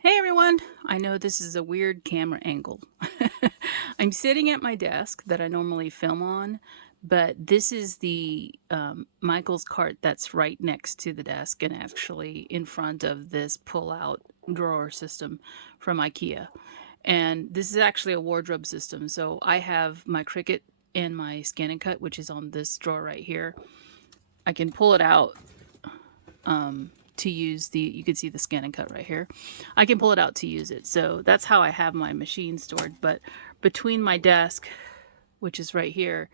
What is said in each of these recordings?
Hey everyone! I know this is a weird camera angle. I'm sitting at my desk that I normally film on, but this is the Michael's cart that's right next to the desk and actually in front of this pull-out drawer system from IKEA. And this is actually a wardrobe system. So I have my Cricut and my Scan and Cut, which is on this drawer right here. I can pull it out to use you can see the Scan and Cut right here. I can pull it out to use it. So that's how I have my machine stored. But between my desk, which is right here,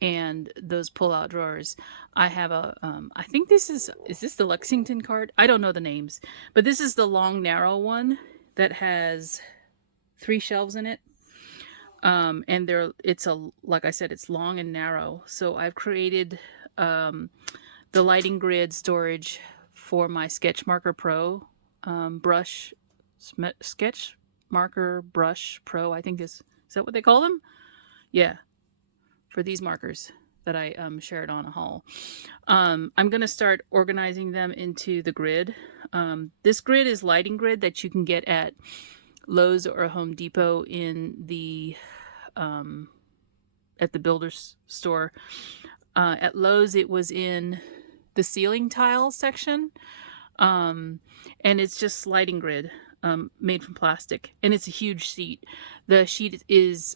and those pull-out drawers, I have I think is this the Lexington card? I don't know the names, but this is the long, narrow one that has 3 shelves in it. And it's like I said, it's long and narrow. So I've created the lighting grid storage for my Sketchmarker Pro brush, Sketchmarker Brush Pro, I think is that what they call them? Yeah, for these markers that I shared on a haul. I'm going to start organizing them into the grid. This grid is lighting grid that you can get at Lowe's or Home Depot at the builder's store. At Lowe's, it was in the ceiling tile section, and it's just lighting grid made from plastic, and it's a huge sheet. The sheet is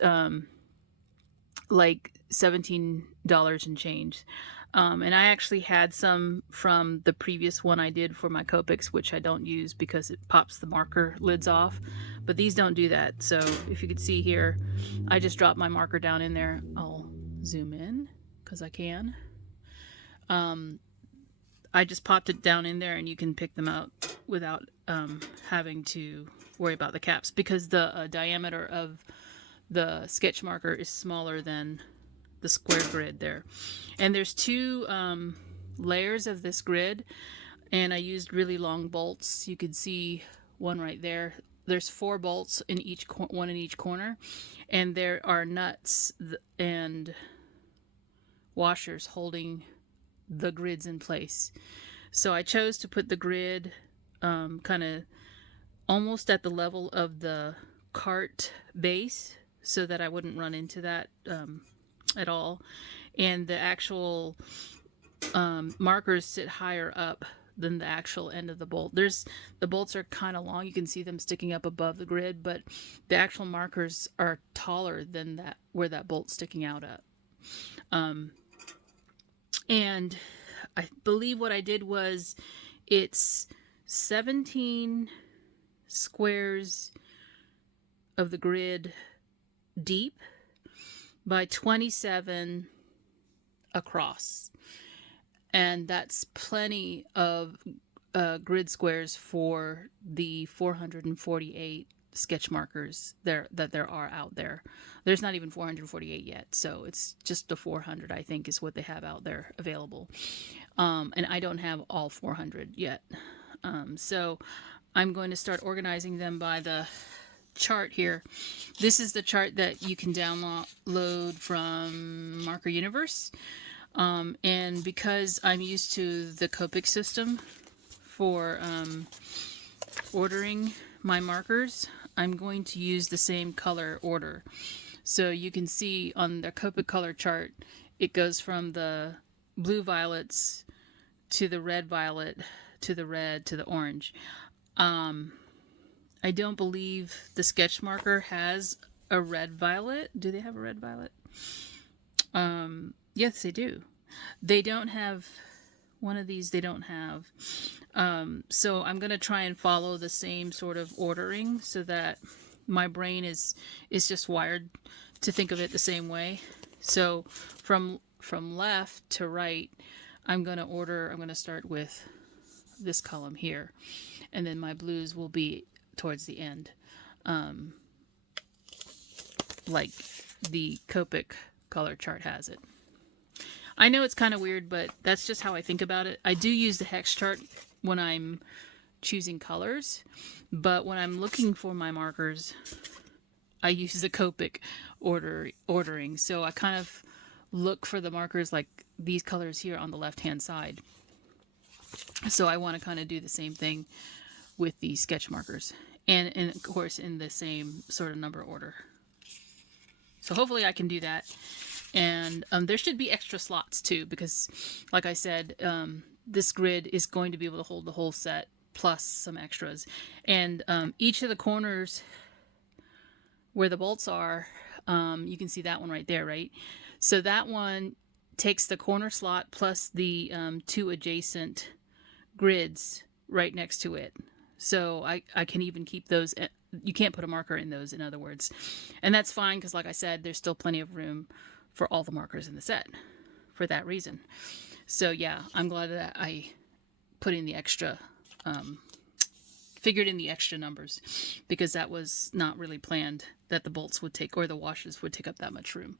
like $17 and change. And I actually had some from the previous one I did for my Copics, which I don't use because it pops the marker lids off. But these don't do that. So if you could see here, I just dropped my marker down in there. I'll zoom in because I can. I just popped it down in there and you can pick them out without having to worry about the caps because the diameter of the sketch marker is smaller than the square grid there. And there's 2 layers of this grid, and I used really long bolts. You could see one right there. There's 4 bolts in one in each corner, and there are nuts and washers holding the grids in place. So I chose to put the grid kind of almost at the level of the cart base so that I wouldn't run into that at all. And the actual markers sit higher up than the actual end of the bolt. The bolts are kind of long. You can see them sticking up above the grid, but the actual markers are taller than that where that bolt's sticking out at. And I believe what I did was it's 17 squares of the grid deep by 27 across. And that's plenty of grid squares for the 448 sketch markers that there are out there. There's not even 448 yet, so it's just the 400 I think is what they have out there available. And I don't have all 400 yet. So I'm going to start organizing them by the chart here. This is the chart that you can download from Marker Universe. And because I'm used to the Copic system for ordering my markers, I'm going to use the same color order. So you can see on the Copic color chart, it goes from the blue violets to the red violet to the red to the orange. I don't believe the sketch marker has a red violet. Do they have a red violet? Yes, they do. They don't have one of these. They don't have. So I'm going to try and follow the same sort of ordering so that my brain is just wired to think of it the same way. So from left to right, I'm going to start with this column here, and then my blues will be towards the end, like the Copic color chart has it. I know it's kind of weird, but that's just how I think about it. I do use the hex chart when I'm choosing colors, but when I'm looking for my markers, I use the Copic ordering. So I kind of look for the markers like these colors here on the left-hand side. So I want to kind of do the same thing with the sketch markers. and of course in the same sort of number order. So hopefully I can do that. And there should be extra slots too, because like I said, this grid is going to be able to hold the whole set plus some extras. And each of the corners where the bolts are, you can see that one right there, right? So that one takes the corner slot plus the 2 adjacent grids right next to it. So I can even keep those. You can't put a marker in those, in other words. And that's fine, because like I said, there's still plenty of room for all the markers in the set for that reason. So yeah, I'm glad that I put in the extra, figured in the extra numbers, because that was not really planned that the bolts would take, or the washers would take up that much room.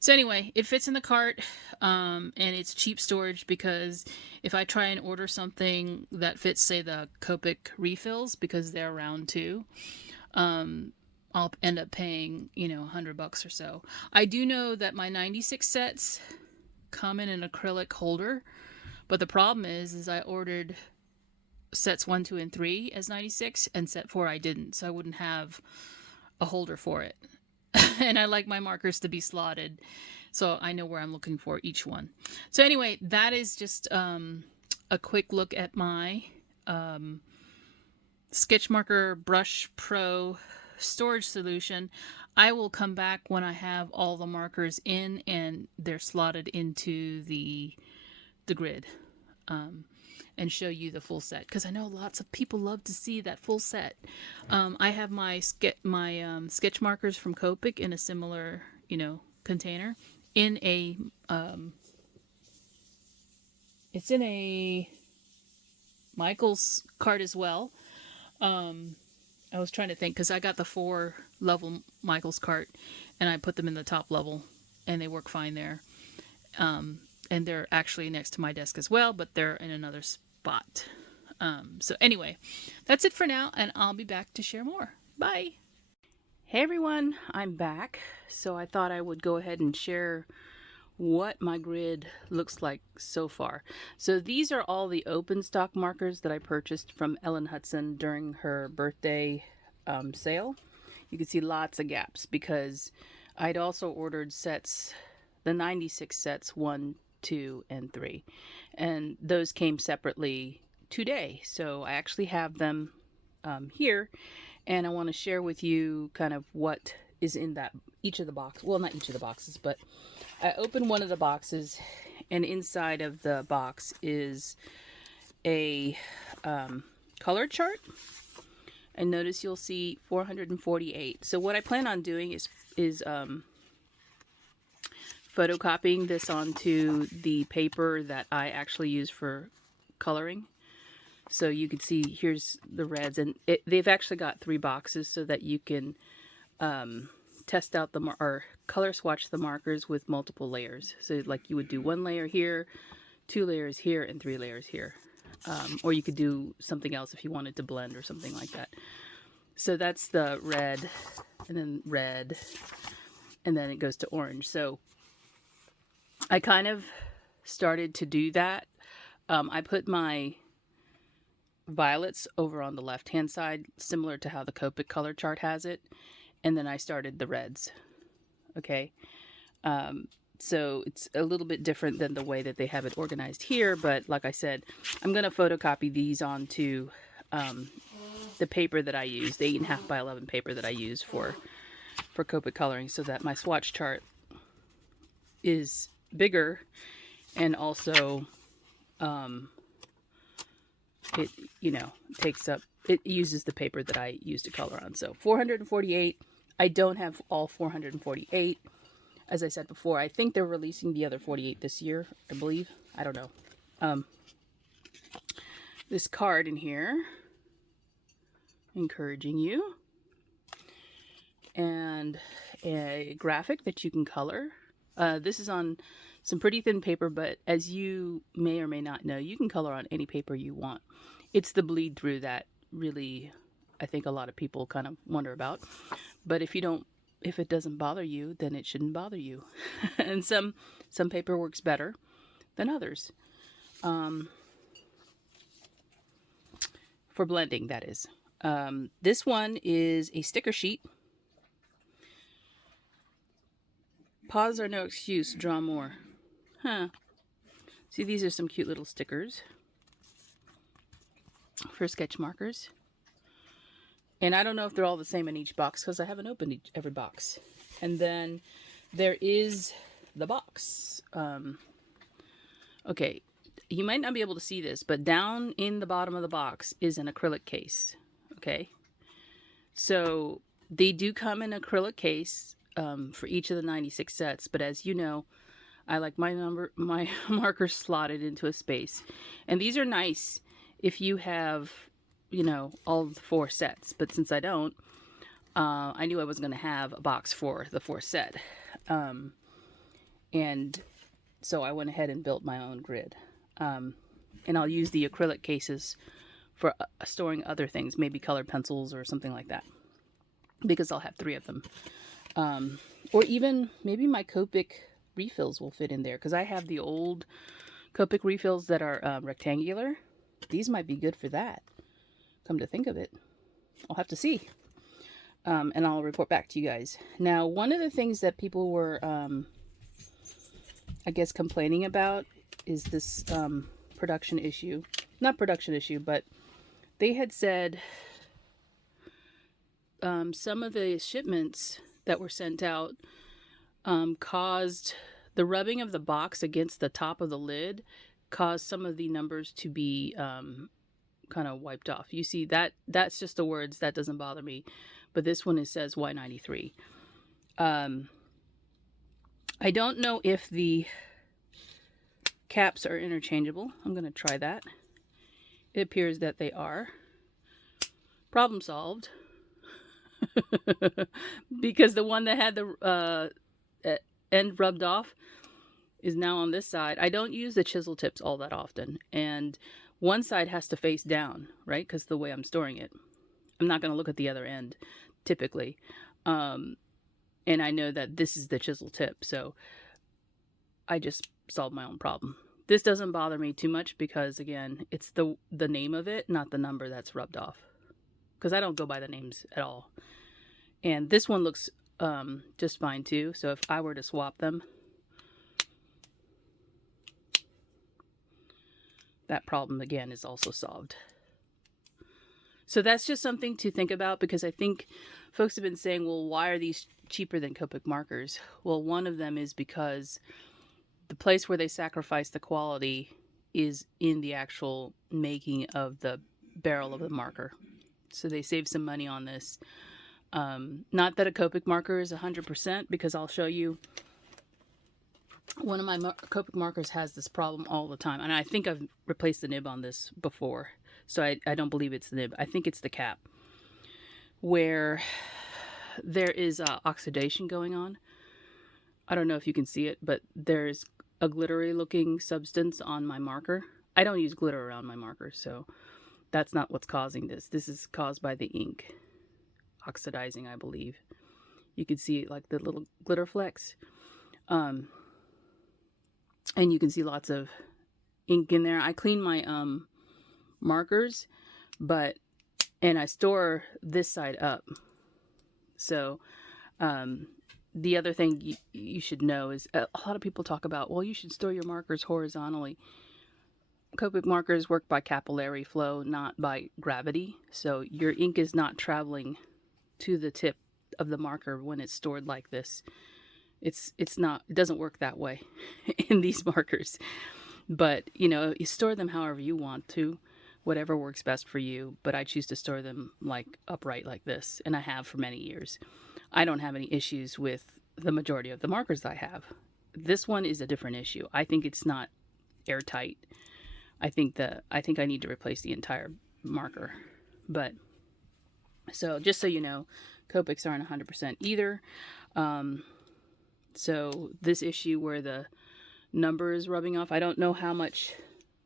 So anyway, it fits in the cart, and it's cheap storage, because if I try and order something that fits, say, the Copic refills, because they're around too, I'll end up paying, $100 or so. I do know that my 96 sets come in an acrylic holder, but the problem is I ordered sets 1, 2, and 3 as 96, and set 4 I didn't, so I wouldn't have a holder for it. And I like my markers to be slotted, so I know where I'm looking for each one. So anyway, that is just a quick look at my Sketchmarker Brush Pro storage solution. I will come back when I have all the markers in and they're slotted into the grid, and show you the full set, because I know lots of people love to see that full set. I have my sketch markers from Copic in a similar container, in a it's in a Michael's cart as well. I was trying to think, because I got the 4 level Michael's cart and I put them in the top level and they work fine there. And they're actually next to my desk as well, but they're in another spot. So anyway, that's it for now, and I'll be back to share more. Bye. Hey everyone, I'm back. So I thought I would go ahead and share what my grid looks like so far. So these are all the open stock markers that I purchased from Ellen Hudson during her birthday sale. You can see lots of gaps, because I'd also ordered sets, the 96 sets 1, 2, and 3, and those came separately today. So I actually have them here, and I want to share with you kind of what is in each of the boxes. Well, not each of the boxes, but I opened one of the boxes, and inside of the box is a color chart. And notice you'll see 448. So what I plan on doing is photocopying this onto the paper that I actually use for coloring. So you can see here's the reds, and they've actually got 3 boxes so that you can test out or color swatch the markers with multiple layers. So like you would do 1 layer here, 2 layers here, and 3 layers here. Or you could do something else if you wanted to blend or something like that. So that's the red, and then red, and then it goes to orange. So I kind of started to do that. I put my violets over on the left hand side, similar to how the Copic color chart has it, and then I started the reds. Okay, so it's a little bit different than the way that they have it organized here, but like I said, I'm going to photocopy these onto the paper that I use, the 8.5 by 11 paper that I use for Copic coloring, so that my swatch chart is bigger, and also it takes up, it uses the paper that I use to color on. So 448. I don't have all 448. As I said before, I think they're releasing the other 48 this year, I believe. I don't know. This card in here, encouraging you, and a graphic that you can color. This is on some pretty thin paper, but as you may or may not know, you can color on any paper you want. It's the bleed through that really, I think a lot of people kind of wonder about. But if it doesn't bother you, then it shouldn't bother you. And some paper works better than others. For blending, that is. This one is a sticker sheet. Pause are no excuse, draw more. Huh. See, these are some cute little stickers for sketch markers. And I don't know if they're all the same in each box because I haven't opened every box. And then there is the box. Okay, you might not be able to see this, but down in the bottom of the box is an acrylic case. Okay, so they do come in acrylic case for each of the 96 sets. But as you know, I like my markers slotted into a space. And these are nice if you have, you know, all the 4 sets. But since I don't, I knew I was going to have a box for the 4 set. And so I went ahead and built my own grid. And I'll use the acrylic cases for storing other things, maybe colored pencils or something like that, because I'll have 3 of them. Or even maybe my Copic refills will fit in there, because I have the old Copic refills that are rectangular. These might be good for that, come to think of it. I'll have to see. And I'll report back to you guys. Now, one of the things that people were, I guess, complaining about is this production issue. Not production issue, but they had said some of the shipments that were sent out caused the rubbing of the box against the top of the lid, caused some of the numbers to be kind of wiped off. You see, that's just the words. That doesn't bother me. But this one, it says Y93. I don't know if the caps are interchangeable. I'm going to try that. It appears that they are. Problem solved. Because the one that had the end rubbed off is now on this side. I don't use the chisel tips all that often. And one side has to face down, right? Because the way I'm storing it. I'm not going to look at the other end, typically. And I know that this is the chisel tip. So I just solved my own problem. This doesn't bother me too much because, again, it's the name of it, not the number that's rubbed off. Because I don't go by the names at all. And this one looks just fine too. So if I were to swap them, that problem again is also solved. So that's just something to think about, because I think folks have been saying, well, why are these cheaper than Copic markers? Well, one of them is because the place where they sacrifice the quality is in the actual making of the barrel of the marker. So they save some money on this. Not that a Copic marker is 100%, because I'll show you one of my Copic markers has this problem all the time. And I think I've replaced the nib on this before. So I don't believe it's the nib. I think it's the cap, where there is oxidation going on. I don't know if you can see it, but there's a glittery looking substance on my marker. I don't use glitter around my markers, so that's not what's causing this. This is caused by the ink oxidizing, I believe. You can see like the little glitter flecks. And you can see lots of ink in there. I clean my markers, and I store this side up. So the other thing you should know is a lot of people talk about, well, you should store your markers horizontally. Copic markers work by capillary flow, not by gravity. So your ink is not traveling to the tip of the marker when it's stored like this. It doesn't work that way in these markers. But, you know, you store them however you want to, whatever works best for you. But I choose to store them like upright like this, and I have for many years. I don't have any issues with the majority of the markers I have. This one is a different issue. I think it's not airtight. I think I need to replace the entire marker. But so just so you know, Copics aren't 100% either. So this issue where the number is rubbing off, I don't know how much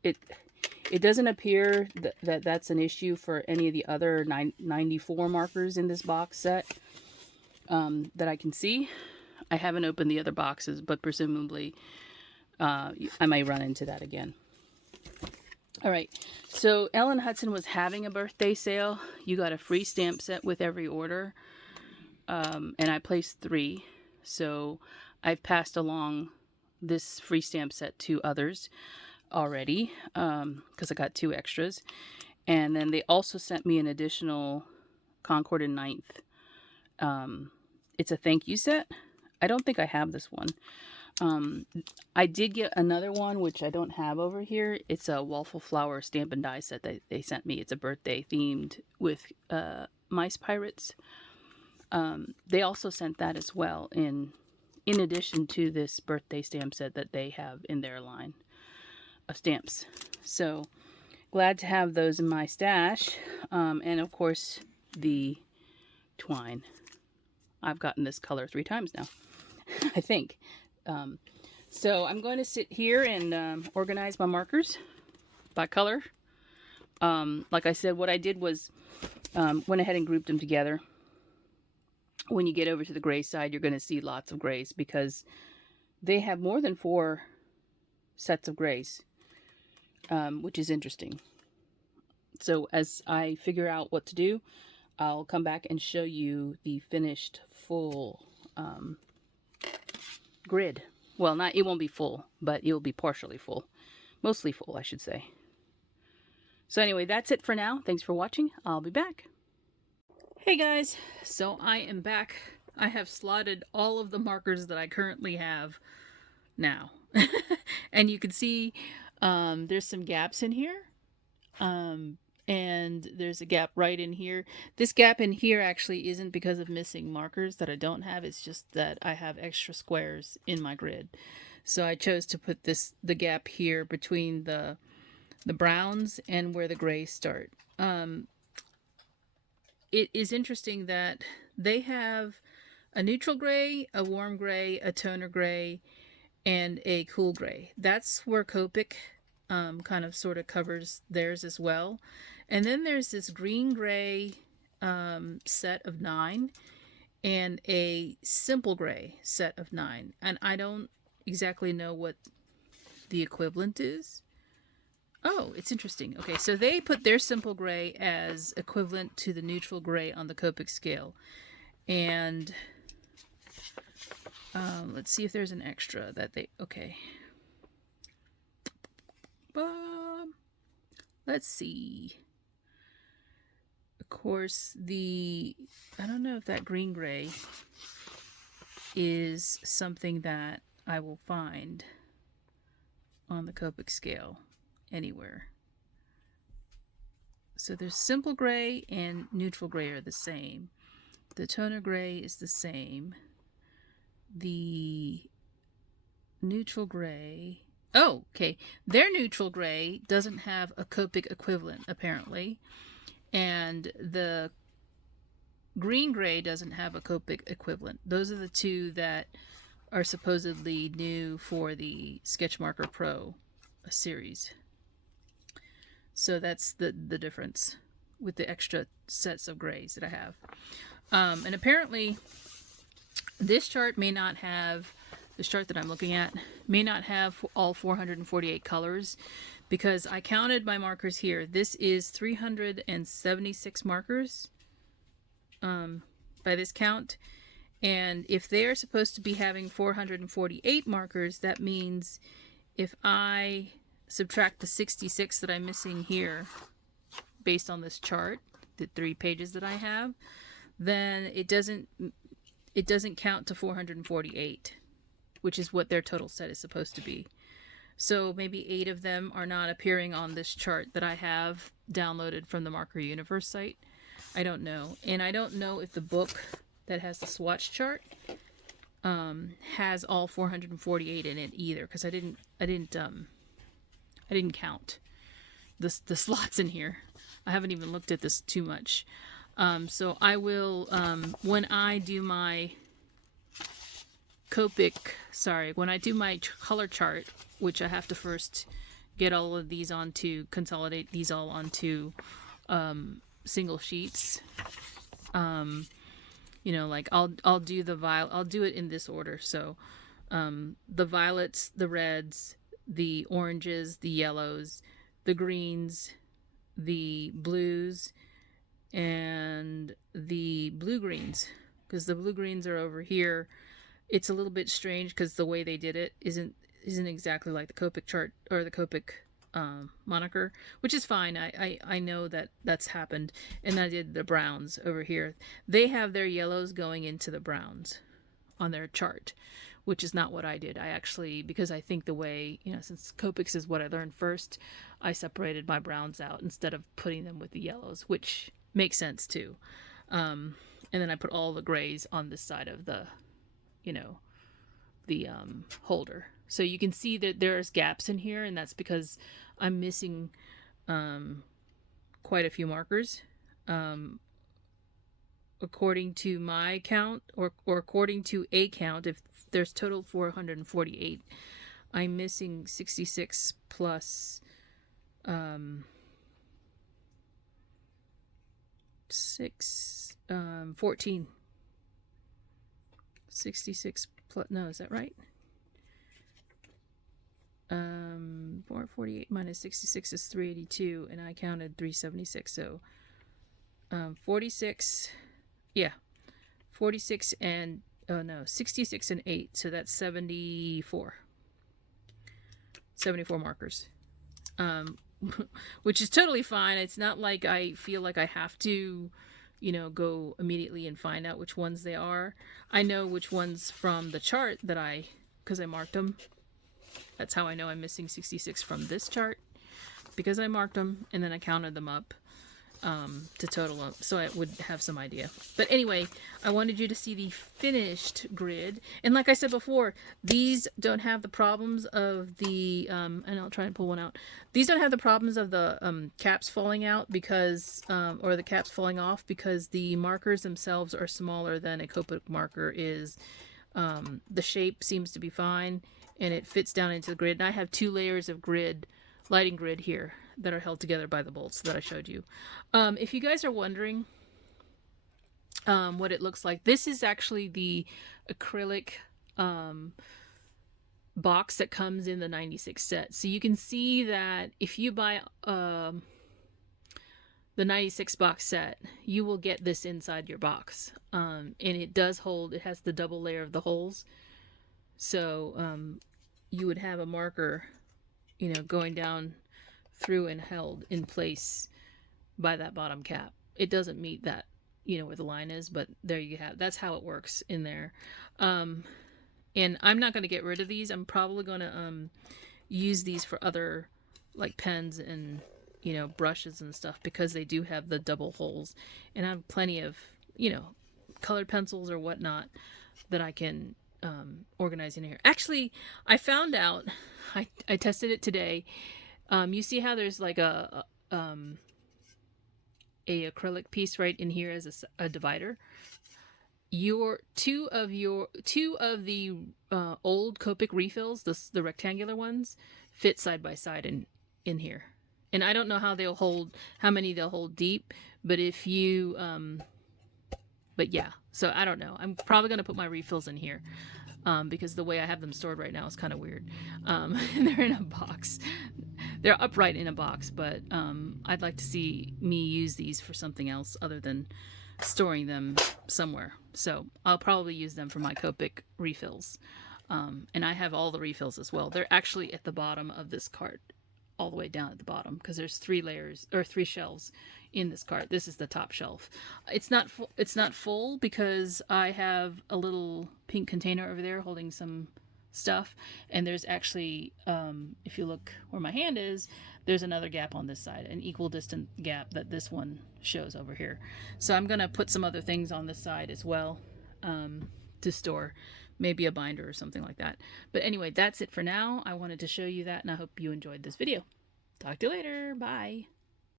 it doesn't appear that that's an issue for any of the other 94 markers in this box set that I can see. I haven't opened the other boxes, but presumably I may run into that again. All right, so Ellen Hudson was having a birthday sale. You got a free stamp set with every order, and I placed 3. So I've passed along this free stamp set to others already, because I got 2 extras. And then they also sent me an additional Concord and Ninth. It's a thank you set. I don't think I have this one. I did get another one, which I don't have over here. It's a waffle flower stamp and die set that they sent me. It's a birthday themed with mice pirates. They also sent that as well in addition to this birthday stamp set that they have in their line of stamps. So glad to have those in my stash. And of course the twine. I've gotten this color 3 times now, I think. So I'm going to sit here and organize my markers by color. Like I said, what I did was went ahead and grouped them together. When you get over to the gray side, you're going to see lots of grays because they have more than 4 sets of grays, which is interesting. So as I figure out what to do, I'll come back and show you the finished full grid. Well, it won't be full, but it will be partially full. Mostly full, I should say. So anyway, that's it for now. Thanks for watching. I'll be back. Hey guys, so I am back. I have slotted all of the markers that I currently have now. And you can see there's some gaps in here. And there's a gap right in here. This gap in here actually isn't because of missing markers that I don't have. It's just that I have extra squares in my grid. So I chose to put the gap here between the browns and where the grays start. It is interesting that they have a neutral gray, a warm gray, a toner gray, and a cool gray. That's where Copic kind of sort of covers theirs as well. And then there's this green gray set of 9 and a simple gray set of 9. And I don't exactly know what the equivalent is. Oh, it's interesting. Okay, so they put their simple gray as equivalent to the neutral gray on the Copic scale. And let's see if there's an extra that they... Okay. Let's see. Of course, I don't know if that green gray is something that I will find on the Copic scale anywhere. So there's simple gray and neutral gray are the same. The toner gray is the same. The neutral gray... Oh, okay. Their neutral gray doesn't have a Copic equivalent, apparently. And the green gray doesn't have a Copic equivalent. Those are the 2 that are supposedly new for the Sketchmarker Pro series. So that's the difference with the extra sets of grays that I have. And apparently this chart may not have... This chart that I'm looking at may not have all 448 colors because I counted my markers here. This is 376 markers by this count. And if they are supposed to be having 448 markers, that means if I subtract the 66 that I'm missing here based on this chart, the 3 pages that I have, then it doesn't count to 448. Which is what their total set is supposed to be. So maybe 8 of them are not appearing on this chart that I have downloaded from the Marker Universe site. I don't know. And I don't know if the book that has the swatch chart has all 448 in it either, because I didn't count the slots in here. I haven't even looked at this too much. So I will, when I do my when I do my color chart, which I have to first get all of these consolidate these all onto single sheets. You know, like I'll do I'll do it in this order. So the violets, the reds, the oranges, the yellows, the greens, the blues, and the blue greens, because the blue greens are over here. It's a little bit strange because the way they did it isn't exactly like the Copic chart or the Copic moniker, which is fine. I know that that's happened. And I did the browns over here. They have their yellows going into the browns on their chart, which is not what I did. I actually, because I think the way, since Copics is what I learned first, I separated my browns out instead of putting them with the yellows, which makes sense too. And then I put all the grays on this side of the, the holder. So you can see that there's gaps in here, and that's because I'm missing quite a few markers. According to my count, or according to a count, if there's total 448, I'm missing 66 plus 14. 66 plus, no, is that right? 448 minus 66 is 382, and I counted 376, so 46, yeah, 46 and, 66 and 8, so that's 74 markers, which is totally fine. It's not like I feel like I have to, go immediately and find out which ones they are. I know which ones from the chart because I marked them. That's how I know I'm missing 66 from this chart, because I marked them and then I counted them up to total them, so I would have some idea. But anyway, I wanted you to see the finished grid. And like I said before, these don't have the problems of the, and I'll try and pull one out. These don't have the problems of the caps falling out because, or the caps falling off, because the markers themselves are smaller than a Copic marker is. The shape seems to be fine, and it fits down into the grid. And I have 2 layers of grid, lighting grid here, that are held together by the bolts that I showed you. If you guys are wondering what it looks like, this is actually the acrylic box that comes in the 96 set. So you can see that if you buy the 96 box set, you will get this inside your box. And it does hold, it has the double layer of the holes. So you would have a marker, going down through and held in place by that bottom cap. It doesn't meet that, where the line is, but there you have, that's how it works in there. And I'm not going to get rid of these. I'm probably going to use these for other, like, pens and, brushes and stuff, because they do have the double holes. And I have plenty of, colored pencils or whatnot that I can organize in here. Actually, I found out, I tested it today. You see how there's like a acrylic piece right in here as a divider. Two of the old Copic refills, the rectangular ones, fit side by side in here. And I don't know how many they'll hold deep, but if you but yeah, so I don't know. I'm probably going to put my refills in here. Because the way I have them stored right now is kind of weird. They're in a box. They're upright in a box, but I'd like to see me use these for something else other than storing them somewhere. So I'll probably use them for my Copic refills. And I have all the refills as well. They're actually at the bottom of this cart, all the way down at the bottom, because there's 3 layers or 3 shelves in this cart. This is the top shelf. It's not full because I have a little pink container over there holding some stuff, and there's actually, if you look where my hand is, there's another gap on this side, an equal distant gap that this one shows over here. So I'm gonna put some other things on this side as well, to store, maybe a binder or something like that. But anyway, that's it for now. I wanted to show you that, and I hope you enjoyed this video. Talk to you later. Bye.